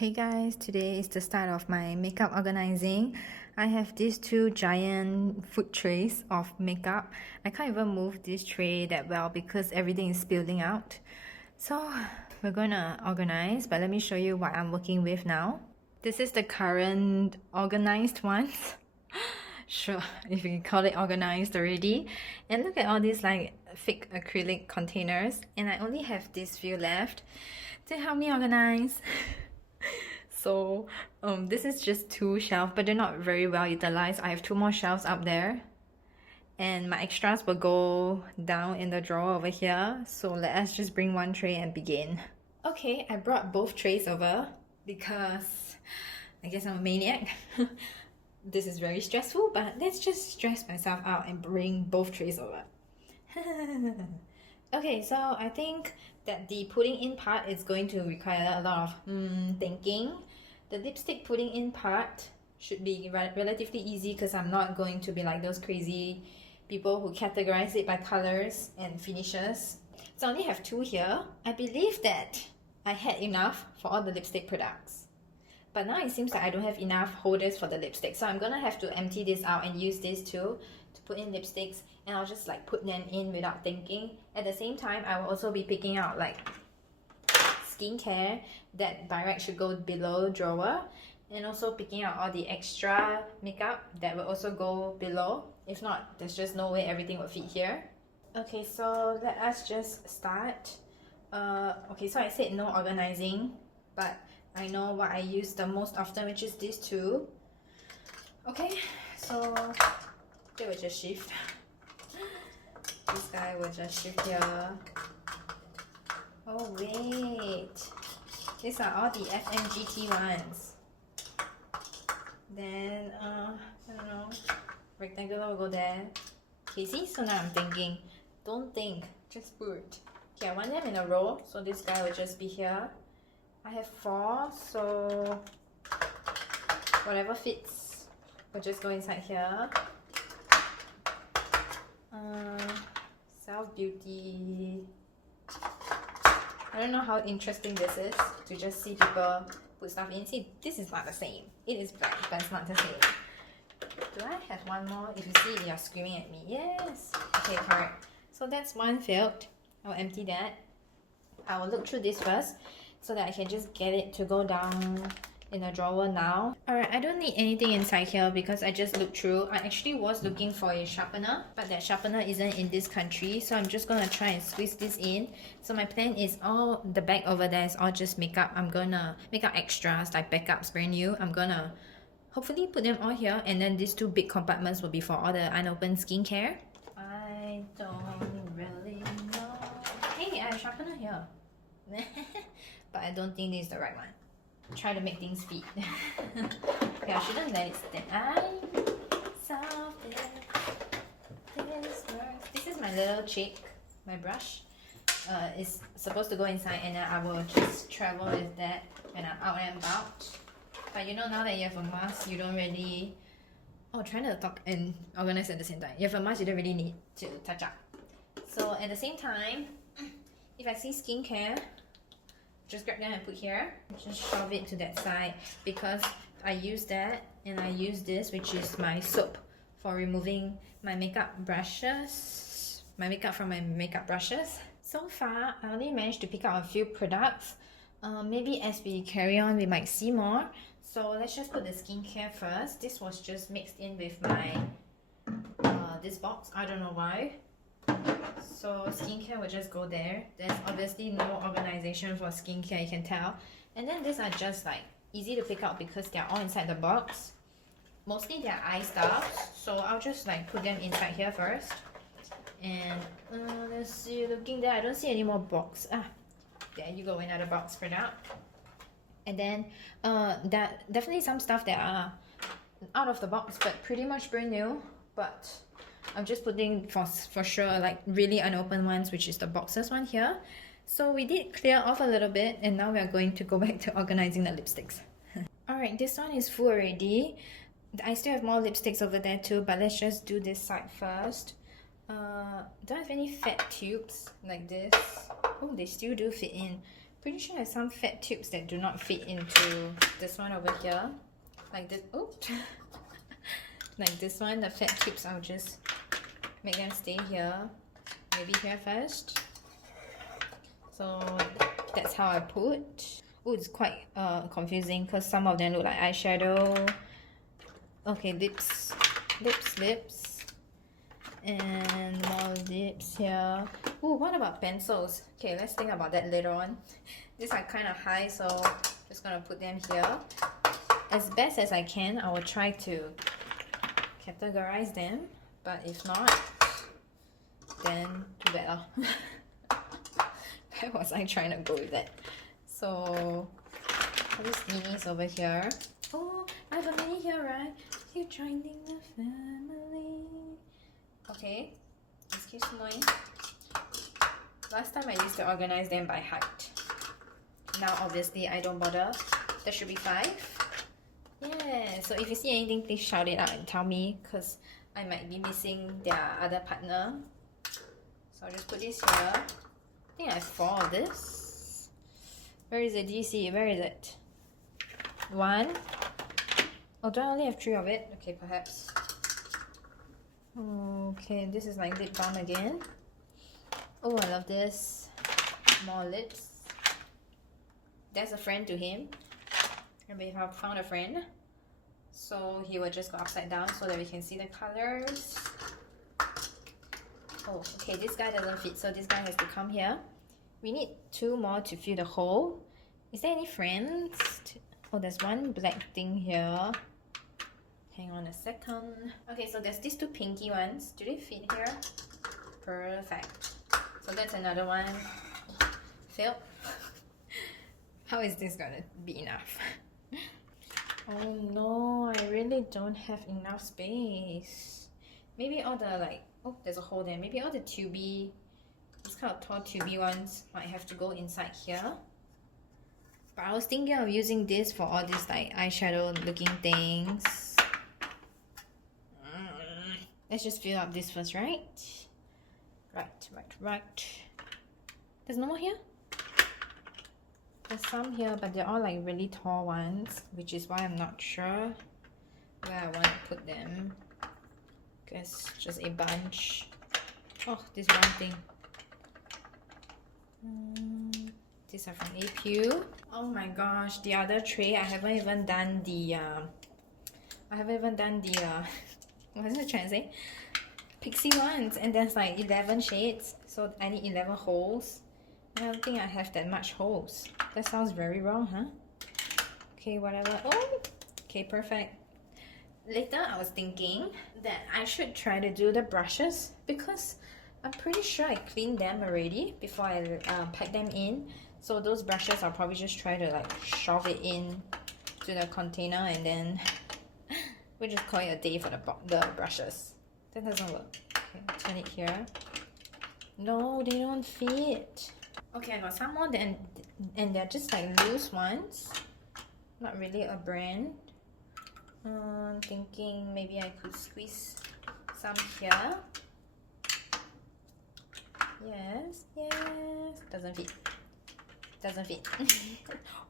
Hey guys, today is the start of my makeup organizing. I have these two giant food trays of makeup. I can't even move this tray that well because everything is spilling out. So we're gonna organize, but let me show you what I'm working with now. This is the current organized ones. Sure, if you can call it organized already. And look at all these like fake acrylic containers, and I only have these few left to help me organize. So this is just two shelves, but they're not very well utilized. I have two more shelves up there, and my extras will go down in the drawer over here. So let us just bring one tray and begin. Okay, I brought both trays over because I guess I'm a maniac. This is very stressful, but let's just stress myself out and bring both trays over. Okay, so I think that the putting in part is going to require a lot of thinking. The lipstick putting in part should be relatively easy because I'm not going to be like those crazy people who categorize it by colors and finishes. So I only have two here. I believe that I had enough for all the lipstick products. But now it seems like I don't have enough holders for the lipstick. So I'm gonna have to empty this out and use this too to put in lipsticks, and I'll just like put them in without thinking. At the same time, I will also be picking out like skincare that by right should go below drawer, and also picking out all the extra makeup that will also go below. If not, there's just no way everything will fit here. Okay, so let us just start. Okay, so I said no organizing, but I know what I use the most often, which is these two. Okay, so they will just shift. This guy will just shift here. Oh wait, these are all the FMGT ones. Then I don't know, rectangular will go there. Okay, see, so now I'm thinking. Don't think, just put. Okay, I want them in a row, so this guy will just be here. I have four, so whatever fits will just go inside here. Self Beauty. I don't know how interesting this is to just see people put stuff in. See, this is not the same. It is black, but it's not the same. Do I have one more? If you see, you're screaming at me. Yes. Okay, correct. So that's one failed. I'll empty that. I will look through this first so that I can just get it to go down in a drawer now. Alright, I don't need anything inside here because I just looked through. I actually was looking for a sharpener, but that sharpener isn't in this country, so I'm just gonna try and squeeze this in. So my plan is all the bag over there is all just makeup. I'm gonna make up extras like backups, brand new. I'm gonna hopefully put them all here, and then these two big compartments will be for all the unopened skincare. I don't really know. Hey, I have a sharpener here. But I don't think this is the right one. Try to make things fit. Okay, I shouldn't let it stand. This is my little chick, my brush. It's supposed to go inside, and then I will just travel with that when I'm out and about. But you know, now that you have a mask, you don't really... Oh, trying to talk and organize at the same time. You have a mask, you don't really need to touch up. So at the same time, if I see skincare, just grab them and put here. Just shove it to that side because I use that, and I use this, which is my soap for removing my makeup brushes, my makeup from my makeup brushes. So far, I only managed to pick out a few products. Maybe as we carry on, we might see more. So let's just put the skincare first. This was just mixed in with my this box. I don't know why. So skincare will just go there. There's obviously no organization for skincare, you can tell. And then these are just like easy to pick out because they're all inside the box. Mostly they're eye stuff, so I'll just like put them inside here first. And let's see, looking there, I don't see any more box. There you go, another box product. And then that definitely some stuff that are out of the box but pretty much brand new, but I'm just putting for sure like really unopened ones, which is the boxes one here. So we did clear off a little bit, and now we are going to go back to organizing the lipsticks. Alright, this one is full already. I still have more lipsticks over there too, but let's just do this side first. Don't have any fat tubes like this. Oh, they still do fit in. Pretty sure there's some fat tubes that do not fit into this one over here. Like this. Oops. Like this one, the fat tubes, I'll just make them stay here. Maybe here first. So that's how I put. Oh, it's quite confusing because some of them look like eyeshadow. Okay, lips. And more lips here. Oh, what about pencils? Okay, let's think about that later on. These are kind of high, so just gonna put them here. As best as I can, I will try to categorize them. But if not, then too bad. Where was I trying to go with that? So, all these minis over here. Oh, I have a mini here, right? You're joining the family. Okay, excuse me. Last time I used to organize them by height. Now obviously I don't bother. There should be 5. Yeah, so if you see anything, please shout it out and tell me, because I might be missing their other partner. So I'll just put this here. I think I have 4 of this. Where is it? Do you see it? Where is it? 1. Oh, do I only have 3 of it? Okay, perhaps. Okay, this is like lip balm again. Oh, I love this. More lips. There's a friend to him. And we have found a friend. So he will just go upside down so that we can see the colors. Oh, okay, this guy doesn't fit, so this guy has to come here. We need 2 more to fill the hole. Is there any friends? Oh, there's one black thing here. Hang on a second. Okay, so there's these 2 pinky ones. Do they fit here? Perfect. So that's another one. Failed. How is this gonna be enough? Oh no, I really don't have enough space. Maybe all the like, oh, there's a hole there. Maybe all the tubey, these kind of tall tubey ones might have to go inside here. But I was thinking of using this for all these like eyeshadow looking things. Let's just fill up this first, right? Right. There's no more here? There's some here, but they're all like really tall ones, which is why I'm not sure where I want to put them. Guess just a bunch. Oh, this one thing. These are from APU. Oh my gosh, the other tray, I haven't even done the what was I trying to say? Pixie ones, and there's like 11 shades, so I need 11 holes. I don't think I have that much holes. That sounds very wrong, huh? Okay, whatever. Oh, okay, perfect. Later, I was thinking that I should try to do the brushes because I'm pretty sure I cleaned them already before I pack them in. So those brushes, I'll probably just try to like shove it in to the container and then we'll just call it a day for the brushes. That doesn't work. Okay, turn it here. No, they don't fit. Okay, I got some more and they're just like loose ones. Not really a brand. I'm thinking maybe I could squeeze some here. Yes. Doesn't fit.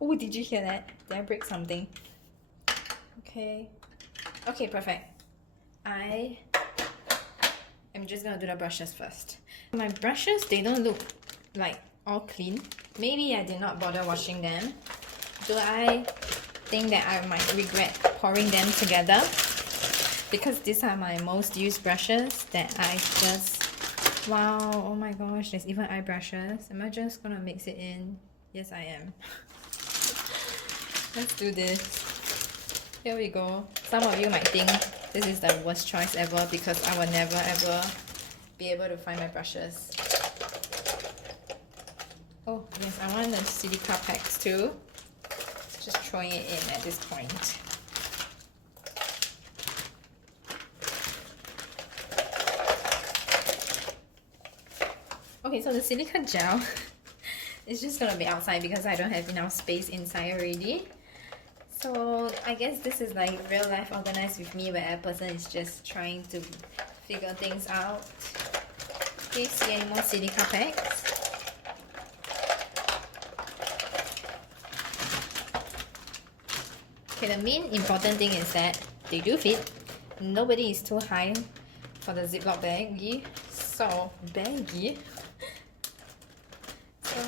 Oh, did you hear that? Did I break something? Okay, perfect. I am just gonna do the brushes first. My brushes, they don't look like all clean. Maybe I did not bother washing them. Do I think that I might regret pouring them together? Because these are my most used brushes that I just... Wow, oh my gosh, there's even eye brushes. Am I just gonna mix it in? Yes, I am. Let's do this. Here we go. Some of you might think this is the worst choice ever because I will never ever be able to find my brushes. Oh yes, I want the silica packs too. Just throwing it in at this point. Okay, so the silica gel is just gonna be outside because I don't have enough space inside already. So I guess this is like real life organized with me where a person is just trying to figure things out. Okay, see any more silica packs? Okay, the main important thing is that they do fit. Nobody is too high for the Ziploc baggie. So baggy. So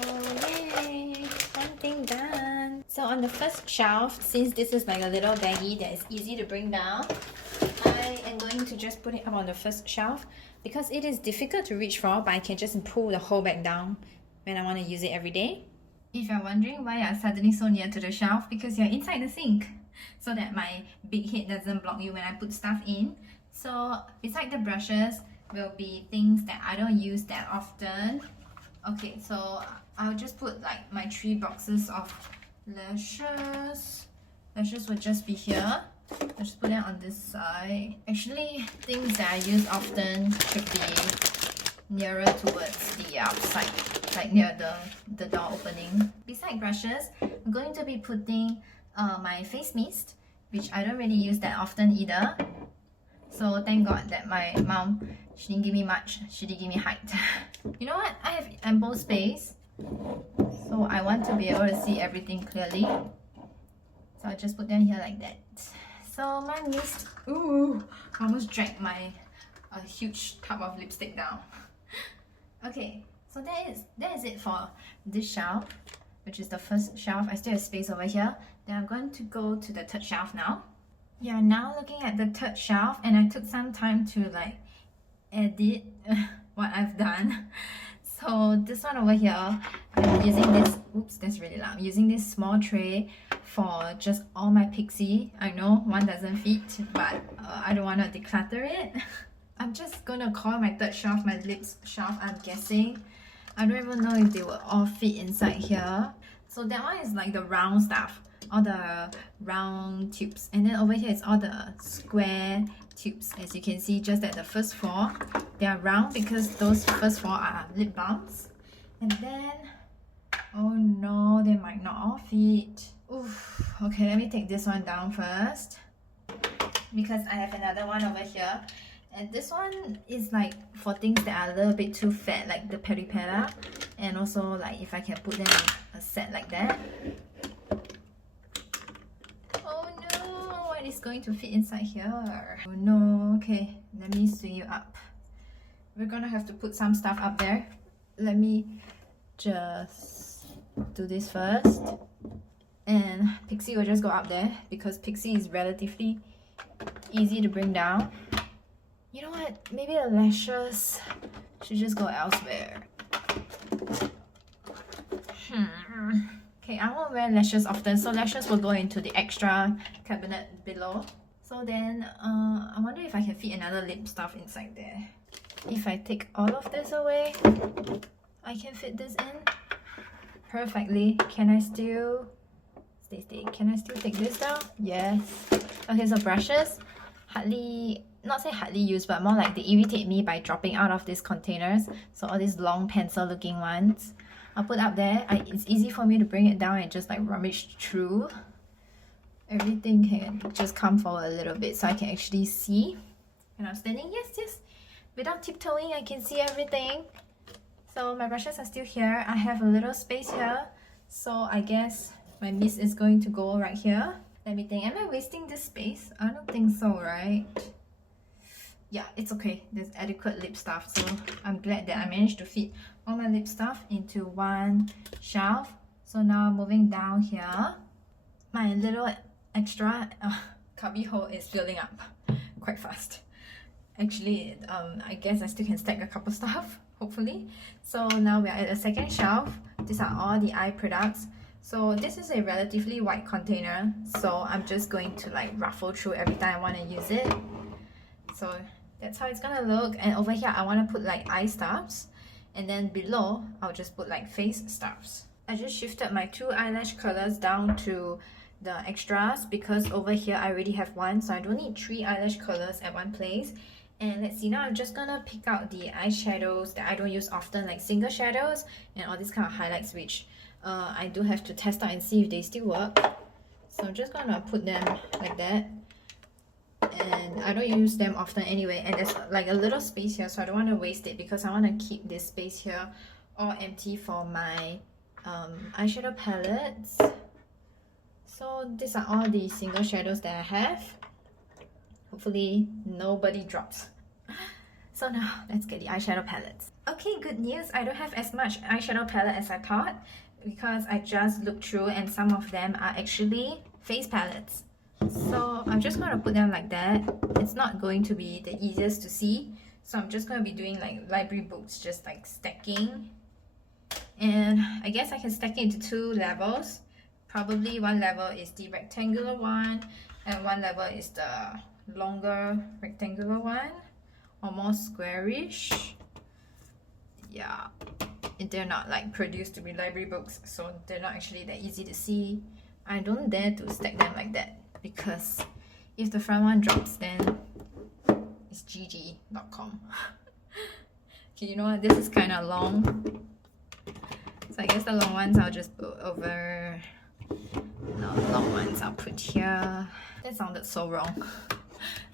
yay! One thing done. So on the first shelf, since this is like a little baggie that is easy to bring down, I am going to just put it up on the first shelf because it is difficult to reach for, but I can just pull the whole bag down when I want to use it every day. If you're wondering why you're suddenly so near to the shelf, because you're inside the sink, so that my big head doesn't block you when I put stuff in. So beside the brushes will be things that I don't use that often. Okay, so I'll just put like my 3 boxes of lashes. Lashes will just be here. I'll just put them on this side. Actually, things that I use often should be nearer towards the outside, like near the door opening. Beside brushes, I'm going to be putting my face mist, which I don't really use that often either. So thank God that my mom, she didn't give me much, she did give me height. You know what? I have ample space, so I want to be able to see everything clearly. So I'll just put them here like that. So my mist, ooh, I almost dragged my huge tub of lipstick down. Okay, so that is it for this shelf, which is the first shelf. I still have space over here. Then I'm going to go to the third shelf now. Yeah, now looking at the third shelf, and I took some time to like edit what I've done. So this one over here, I'm using this, oops, that's really loud. I'm using this small tray for just all my Pixi. I know one doesn't fit, but I don't want to declutter it. I'm just gonna call my third shelf my lips shelf, I'm guessing. I don't even know if they will all fit inside here. So that one is like the round stuff, all the round tubes, and then over here it's all the square tubes. As you can see, just at the first 4 they are round because those first 4 are lip balms. And then, oh no, they might not all fit. Oof. Okay, let me take this one down first because I have another one over here, and this one is like for things that are a little bit too fat, like the peri pera, and also like if I can put them in a set like that. Oh no, what is going to fit inside here? Oh no. Okay, let me swing you up. We're gonna have to put some stuff up there. Let me just do this first, and Pixi will just go up there because Pixi is relatively easy to bring down. You know what? Maybe the lashes should just go elsewhere. Okay, I won't wear lashes often, so lashes will go into the extra cabinet below. So then, I wonder if I can fit another lip stuff inside there. If I take all of this away, I can fit this in perfectly. Can I still... Stay. Can I still take this down? Yes. Okay, so brushes, not say hardly used, but more like they irritate me by dropping out of these containers. So all these long pencil looking ones, I'll put up there. It's easy for me to bring it down and just like rummage through. Everything can just come forward a little bit so I can actually see. And I'm standing, yes. Without tiptoeing, I can see everything. So my brushes are still here. I have a little space here. So I guess my mist is going to go right here. Let me think, am I wasting this space? I don't think so, right? Yeah, it's okay. There's adequate lip stuff. So I'm glad that I managed to fit all my lip stuff into one shelf. So now moving down here, my little extra cubby hole is filling up quite fast. Actually, I guess I still can stack a couple stuff, hopefully. So now we are at the second shelf. These are all the eye products. So this is a relatively wide container, so I'm just going to like ruffle through every time I want to use it. So that's how it's gonna look. And over here I want to put like eye stuffs, and then below I'll just put like face stuffs. I just shifted my 2 eyelash colors down to the extras because over here I already have one, so I don't need 3 eyelash colors at one place. And let's see, now I'm just gonna pick out the eyeshadows that I don't use often, like single shadows and all these kind of highlights, which I do have to test out and see if they still work. So I'm just gonna put them like that, and I don't use them often anyway, and there's like a little space here, so I don't want to waste it because I want to keep this space here all empty for my eyeshadow palettes. So these are all the single shadows that I have. Hopefully nobody drops. So now let's get the eyeshadow palettes. Okay, good news. I don't have as much eyeshadow palette as I thought because I just looked through and some of them are actually face palettes. So I'm just going to put them like that. It's not going to be the easiest to see. So I'm just going to be doing like library books, just like stacking. And I guess I can stack it into 2 levels. Probably one level is the rectangular one and one level is the longer rectangular one, almost squarish. Yeah, they're not like produced to be library books, so they're not actually that easy to see. I don't dare to stack them like that because if the front one drops, then it's gg.com. Okay, you know what, this is kind of long, so I guess the long ones I'll just put over. No, the long ones I'll put here. That sounded so wrong.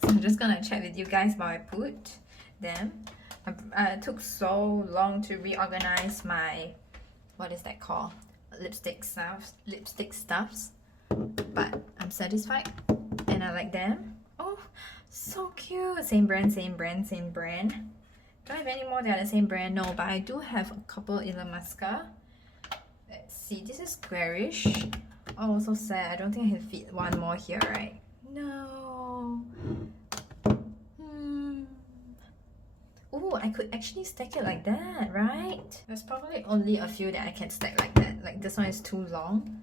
So I'm just gonna check with you guys while I put them. It took so long to reorganize my, what is that called? Lipstick stuffs. But I'm satisfied and I like them. Oh, so cute. Same brand. Don't have any more that are the same brand, no, but I do have a couple Illamasqua. Let's see, this is squarish. Oh, so sad. I don't think I can fit one more here, right? No. Oh, I could actually stack it like that, right? There's probably only a few that I can stack like that. Like this one is too long.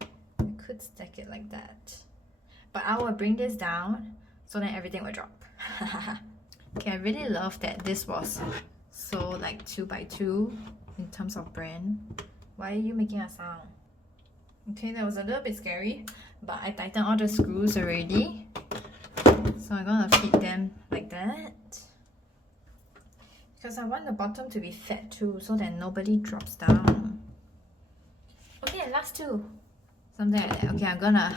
I could stack it like that. But I will bring this down so then everything will drop. Okay, I really love that this was so like 2x2 in terms of brand. Why are you making a sound? Okay, that was a little bit scary, but I tightened all the screws already. So I'm gonna fit them like that. Because I want the bottom to be fat too, so that nobody drops down. Okay, last 2. Something like that. Okay, I'm gonna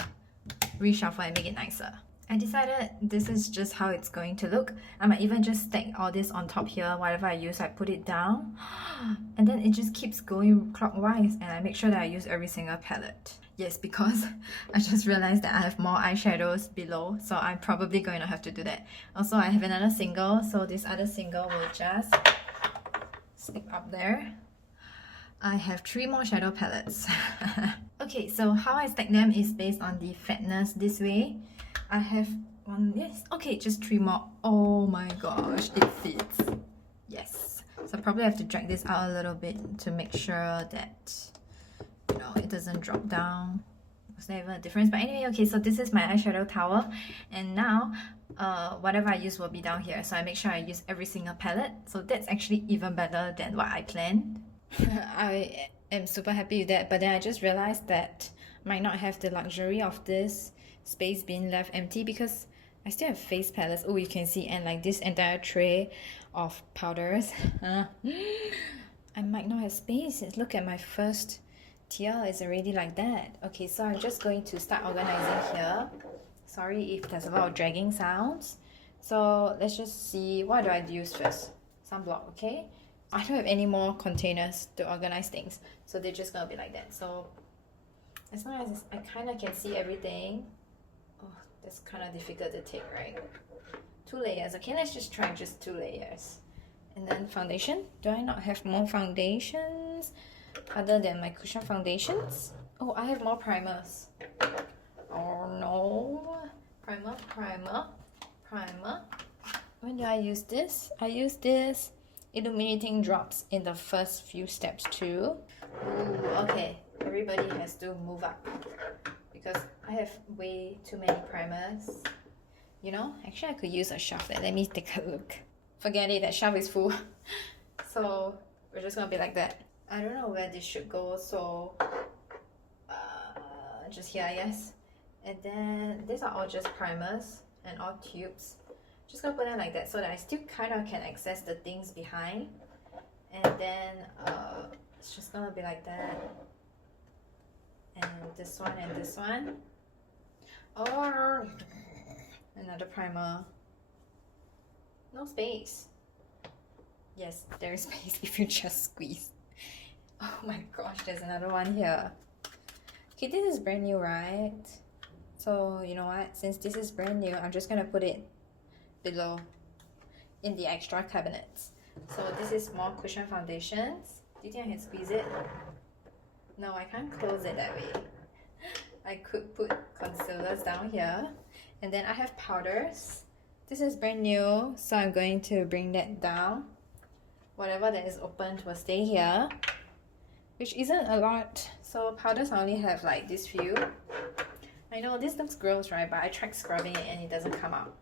reshuffle and make it nicer. I decided this is just how it's going to look. I might even just stack all this on top here. Whatever I use, I put it down. And then it just keeps going clockwise. And I make sure that I use every single palette. Yes, because I just realized that I have more eyeshadows below. So I'm probably going to have to do that. Also, I have another single. So this other single will just stick up there. I have 3 more shadow palettes. Okay, so how I stack them is based on the fatness this way. I have 1, yes, okay, just 3 more. Oh my gosh, it fits. Yes, so I probably have to drag this out a little bit to make sure that, you know, it doesn't drop down. Was there even a difference? But anyway, okay, so this is my eyeshadow tower, and now whatever I use will be down here. So I make sure I use every single palette. So that's actually even better than what I planned. I am super happy with that, but then I just realized that I might not have the luxury of this space being left empty because I still have face palettes. Oh, you can see, and like this entire tray of powders. I might not have space. Look at my first tier, it's already like that. Okay, so I'm just going to start organizing here. Sorry if there's a lot of dragging sounds. So let's just see, what do I use first? Sunblock, okay? I don't have any more containers to organize things, so they're just gonna be like that. So as long as I kind of can see everything. Oh, that's kind of difficult to take, right? 2 layers. Okay, let's just try just 2 layers. And then foundation. Do I not have more foundations other than my cushion foundations? Oh, I have more primers. Oh no. Primer. When do I use this? I use this illuminating drops in the first few steps too. Ooh, okay. Everybody has to move up because I have way too many primers. You know, actually I could use a shelf. Let me take a look. Forget it, that shelf is full. So we're just gonna be like that. I don't know where this should go, so just here I guess. And then these are all just primers and all tubes. Just gonna put them like that so that I still kind of can access the things behind. And then it's just gonna be like that. And this one and this one. Or another primer. No space. Yes, there is space if you just squeeze. Oh my gosh, there's another one here. Okay, this is brand new, right? So you know what, since this is brand new, I'm just gonna put it below in the extra cabinets. So this is more cushion foundations. Do you think I can squeeze it? No, I can't close it that way. I could put concealers down here. And then I have powders. This is brand new, so I'm going to bring that down. Whatever that is opened will stay here, which isn't a lot. So powders I only have like this few. I know this looks gross, right? But I tried scrubbing it and it doesn't come out.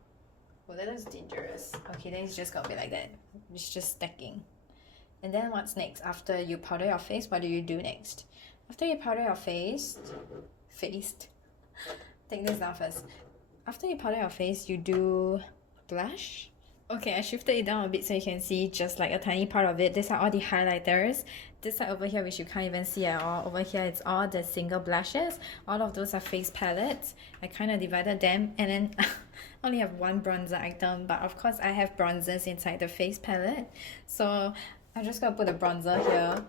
Well, that is dangerous. Okay, then it's just gonna be like that. It's just stacking. And then what's next? After you powder your face, what do you do next? After you powder your face, take this down first. After you powder your face, you do blush. Okay, I shifted it down a bit so you can see just like a tiny part of it. These are all the highlighters. This side over here, which you can't even see at all. Over here, it's all the single blushes. All of those are face palettes. I kind of divided them, and then only have one bronzer item. But of course, I have bronzers inside the face palette. So I'm just gonna put a bronzer here.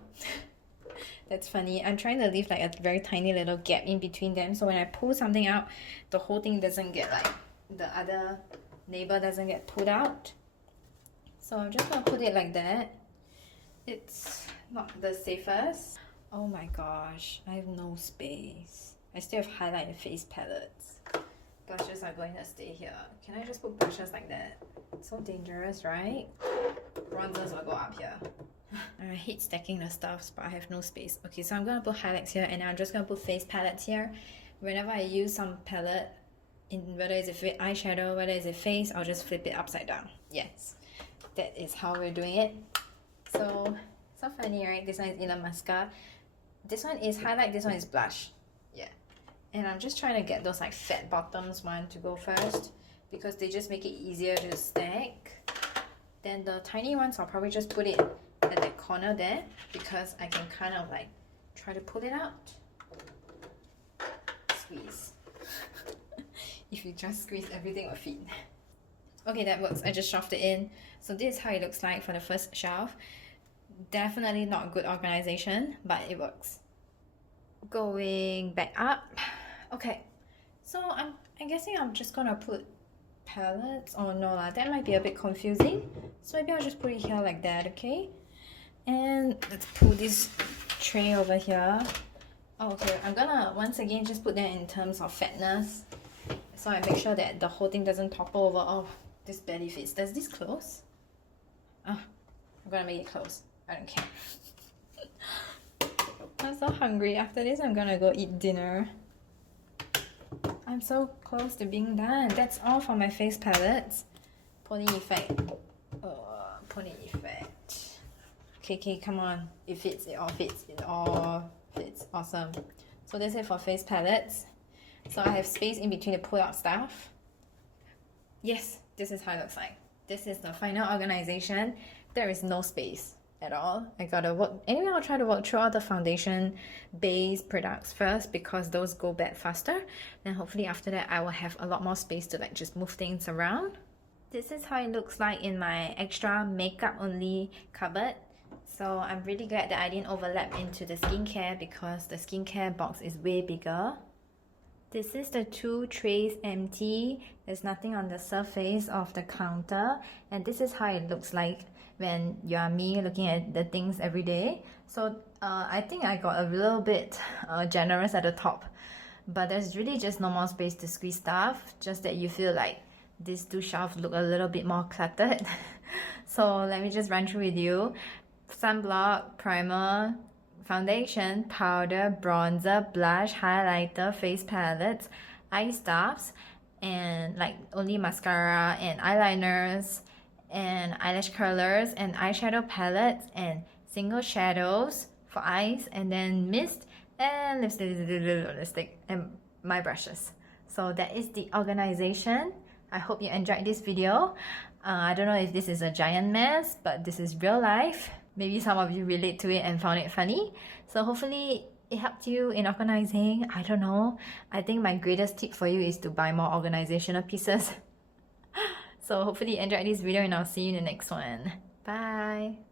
That's funny. I'm trying to leave like a very tiny little gap in between them, so when I pull something out, the whole thing doesn't get like, the other neighbor doesn't get pulled out. So I'm just gonna put it like that. It's not the safest. Oh my gosh, I have no space. I still have highlight and face palettes. Blushes are going to stay here. Can I just put blushes like that? It's so dangerous, right? Bronzers will go up here. I hate stacking the stuffs, but I have no space. Okay, so I'm gonna put highlights here, and I'm just gonna put face palettes here. Whenever I use some palette, in whether it's a eyeshadow, whether it's a face, I'll just flip it upside down. Yes, that is how we're doing it. So funny, right? This one is Illamasqua. This one is highlight, this one is blush. Yeah. And I'm just trying to get those like fat bottoms one to go first, because they just make it easier to stack. Then the tiny ones, I'll probably just put it at that corner there, because I can kind of like try to pull it out. Squeeze. If you just squeeze, everything will fit. Okay, that works. I just shoved it in. So this is how it looks like for the first shelf. Definitely not good organization, but it works. Going back up. Okay, so I'm guessing I'm just gonna put palettes. Oh no lah, that might be a bit confusing. So maybe I'll just put it here like that, okay? And let's pull this tray over here. Oh, okay, I'm gonna once again just put that in terms of fatness, so I make sure that the whole thing doesn't topple over. Oh, this barely fits. Does this close? Oh, I'm gonna make it close. I don't care. I'm so hungry. After this, I'm gonna go eat dinner. I'm so close to being done. That's all for my face palettes. Pony effect. Pony effect. Okay, come on. It fits, it all fits, it all fits. Awesome. So that's it for face palettes. So I have space in between the pull-out stuff. Yes, this is how it looks like. This is the final organization. There is no space at all. I gotta work. Anyway, I'll try to work through all the foundation base products first, because those go bad faster. Then hopefully after that, I will have a lot more space to like just move things around. This is how it looks like in my extra makeup only cupboard. So I'm really glad that I didn't overlap into the skincare, because the skincare box is way bigger. This is the 2 trays empty. There's nothing on the surface of the counter, and this is how it looks like when you are me looking at the things every day. So I think I got a little bit generous at the top, but there's really just no more space to squeeze stuff, just that you feel like these 2 shelves look a little bit more cluttered. So let me just run through with you. Sunblock, primer, foundation, powder, bronzer, blush, highlighter, face palettes, eye stuffs, and like only mascara and eyeliners, and eyelash curlers, and eyeshadow palettes, and single shadows for eyes, and then mist, and lipstick, and my brushes. So that is the organization. I hope you enjoyed this video. I don't know if this is a giant mess, but this is real life. Maybe some of you relate to it and found it funny. So hopefully it helped you in organizing. I don't know. I think my greatest tip for you is to buy more organizational pieces. So hopefully you enjoyed this video, and I'll see you in the next one. Bye!